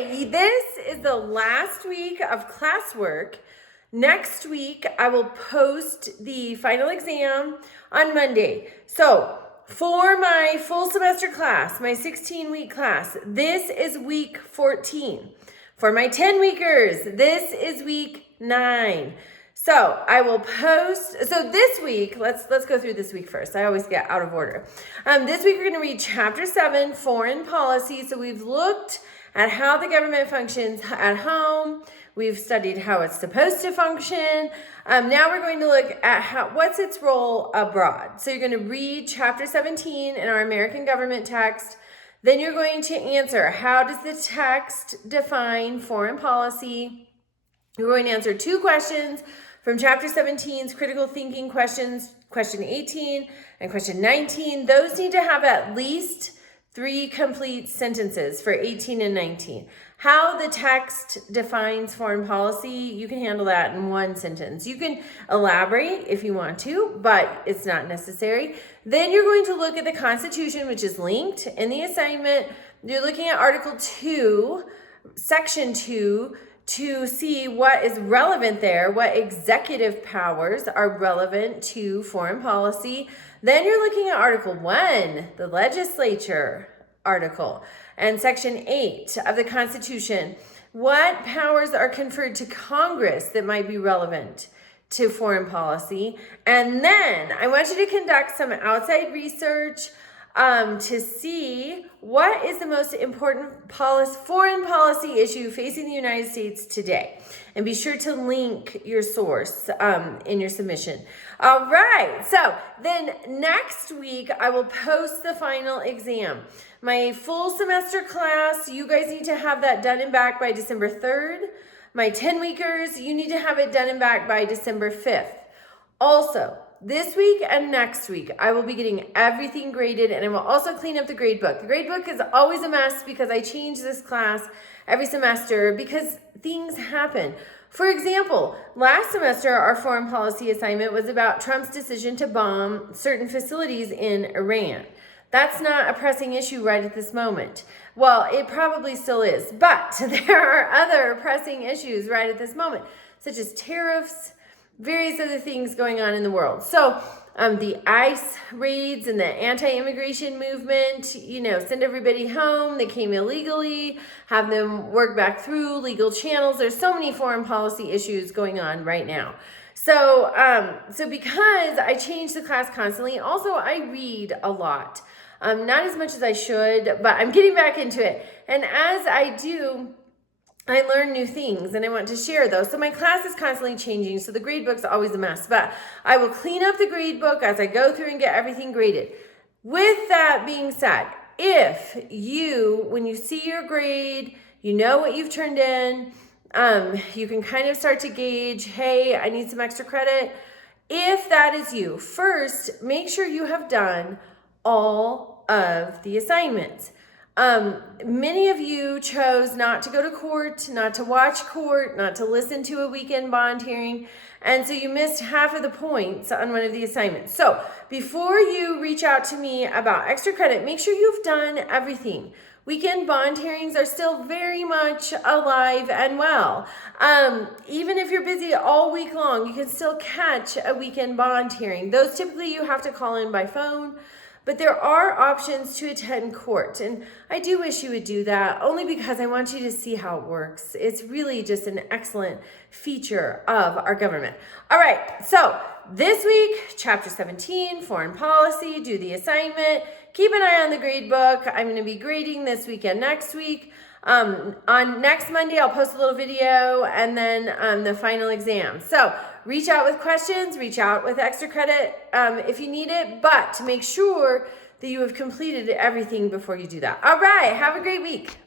right, this is the last week of classwork. Next week, I will post the final exam on Monday. So for my full semester class, my 16-week class, this is week 14. For my 10-weekers, this is week 9. So I will post, so this week, let's go through this week first. I always get out of order. This week we're going to read Chapter 7, Foreign Policy. So we've looked at how the government functions at home. We've studied how it's supposed to function. Now we're going to look at what's its role abroad. So you're going to read Chapter 17 in our American government text. Then you're going to answer, how does the text define foreign policy? You're going to answer 2 questions from Chapter 17's critical thinking questions, question 18 and question 19. Those need to have at least 3 complete sentences for 18 and 19. How the text defines foreign policy, you can handle that in 1 sentence. You can elaborate if you want to, but it's not necessary. Then you're going to look at the Constitution, which is linked in the assignment. You're looking at Article 2, Section 2, to see what is relevant there, what executive powers are relevant to foreign policy. Then you're looking at Article 1, the legislature article, and Section 8 of the Constitution. What powers are conferred to Congress that might be relevant to foreign policy? And then I want you to conduct some outside research to see what is the most important foreign policy issue facing the United States today. And be sure to link your source in your submission. All right, so then next week I will post the final exam. My full semester class, you guys need to have that done and back by December 3rd. My 10-weekers, you need to have it done and back by December 5th. Also, this week and next week, I will be getting everything graded, and I will also clean up the grade book. The grade book is always a mess because I change this class every semester because things happen. For example, last semester, our foreign policy assignment was about Trump's decision to bomb certain facilities in Iran. That's not a pressing issue right at this moment. Well, it probably still is, but there are other pressing issues right at this moment, such as tariffs, various other things going on in the world. So the ICE raids and the anti-immigration movement, send everybody home. They came illegally, have them work back through legal channels. There's so many foreign policy issues going on right now. So because I change the class constantly, also I read a lot. Not as much as I should, but I'm getting back into it. And as I do, I learn new things and I want to share those. So my class is constantly changing. So the grade book's always a mess, but I will clean up the grade book as I go through and get everything graded. With that being said, if when you see your grade, you know what you've turned in, you can kind of start to gauge, hey, I need some extra credit. If that is you, first, make sure you have done all of the assignments. Many of you chose not to go to court, not to watch court, not to listen to a weekend bond hearing, and so you missed half of the points on one of the assignments. So before you reach out to me about extra credit, make sure you've done everything. Weekend bond hearings are still very much alive and well. Even if you're busy all week long, you can still catch a weekend bond hearing. Those typically you have to call in by phone. But there are options to attend court, and I do wish you would do that only because I want you to see how it works. It's really just an excellent feature of our government. All right, so this week, Chapter 17, Foreign Policy, do the assignment. Keep an eye on the grade book. I'm going to be grading this week and next week. On next Monday, I'll post a little video and then the final exam. So reach out with questions, reach out with extra credit if you need it, but to make sure that you have completed everything before you do that. All right, have a great week.